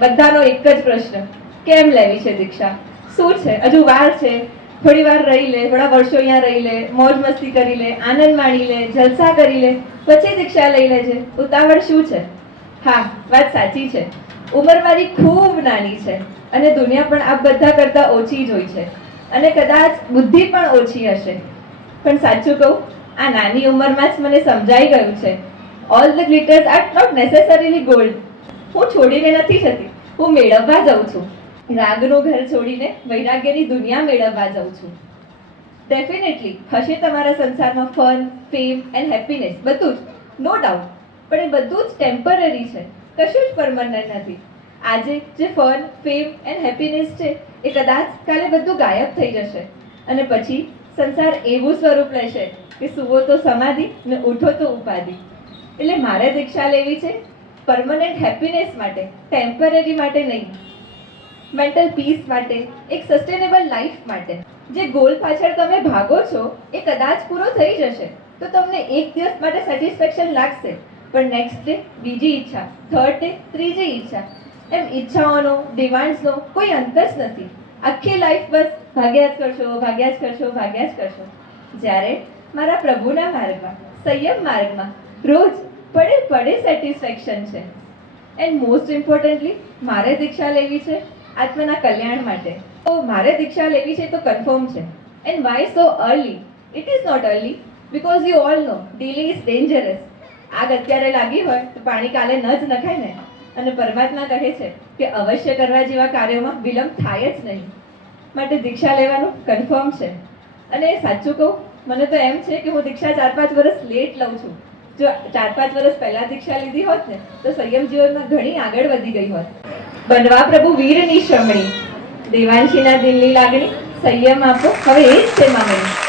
બધાનો એક જ પ્રશ્ન, કેમ લેવી છે દીક્ષા? શું છે? હજુ વાર છે, થોડી વાર રહી લે, થોડા વર્ષો અહીંયા રહી લે, મોજ મસ્તી કરી લે, આનંદ માણી લે, જલસા કરી લે, પછી દીક્ષા લઈ લેજે. ઉતાવળ શું છે? હા, વાત સાચી છે. ઉંમર મારી ખૂબ નાની છે અને દુનિયા પણ આ બધા કરતા ઓછી જ હોય છે અને કદાચ બુદ્ધિ પણ ઓછી હશે. પણ સાચું કહું, આ નાની ઉંમરમાં જ મને સમજાઈ ગયું છે, all the glitters are not necessarily gold. હું છોડીને નથી જતી, હું મેળવવા જાઉં છું. રાગનું ઘર છોડીને વૈરાગ્યની દુનિયા મેળવવા જાઉં છું. ડેફિનેટલી હશે તમારા સંસારમાં ફન, ફેમ એન્ડ હેપીનેસ, બધું જ, નો ડાઉટ. પણ એ બધું જ ટેમ્પરરી છે, કશું જ પરમનન્ટ નથી. આજે જે ફન, ફેમ એન્ડ હેપીનેસ છે એ કદાચ કાલે બધું ગાયબ થઈ જશે અને પછી સંસાર એવું સ્વરૂપ લેશે કે સુવો તો સમાધિ ને ઉઠો તો ઉપાધિ. એટલે મારે દીક્ષા લેવી છે પરમનન્ટ હેપીનેસ માટે, ટેમ્પરરી માટે નહીં. મેન્ટલ પીસ માટે, એક સસ્ટેનેબલ લાઈફ માટે. જે ગોલ પાછળ તમે ભાગો છો એ કદાચ પૂરો થઈ જશે તો તમને એક દિવસ માટે સેટિસ્ફેક્શન લાગશે, પણ નેક્સ્ટ ડે બીજી ઈચ્છા, થર્ડ ડે ત્રીજી ઈચ્છા. એમ ઈચ્છાઓનો, ડિમાન્ડ્સનો કોઈ અંત જ નથી. આખી લાઈફ બસ ભાગ્યા જ કરશો, ભાગ્યા જ કરશો, ભાગ્યા જ કરશો. જ્યારે મારા પ્રભુના માર્ગમાં, સંયમ માર્ગમાં રોજ પડે પડે સેટિસ્ફેક્શન છે. એન્ડ મોસ્ટ ઇમ્પોર્ટન્ટલી મારે દીક્ષા લેવી છે આત્માના કલ્યાણ માટે. તો મારે દીક્ષા લેવી છે તો કન્ફર્મ છે. And why so early? It is not early because you all know dealing is dangerous. આગ અત્યારે લાગી હોય તો પાણી કાલે ન જ નખાય ને. અને પરમાત્મા કહે છે કે અવશ્ય કરવા જેવા કાર્યોમાં વિલંબ થાય જ નહીં. માટે દીક્ષા લેવાનું કન્ફર્મ છે. અને સાચું કહું, મને તો એમ છે કે હું દીક્ષા 4-5 વર્ષ લેટ લઉં છું. જો 4-5 વર્ષ પહેલા દીક્ષા લીધી હોત ને તો સંયમ જીવનમાં ઘણી આગળ વધી ગઈ હોત. બનવા પ્રભુ વીરની શ્રમણી, દેવાંશીના દિલની લાગણી, સંયમ આપો હવે એ જ છે માંગણી.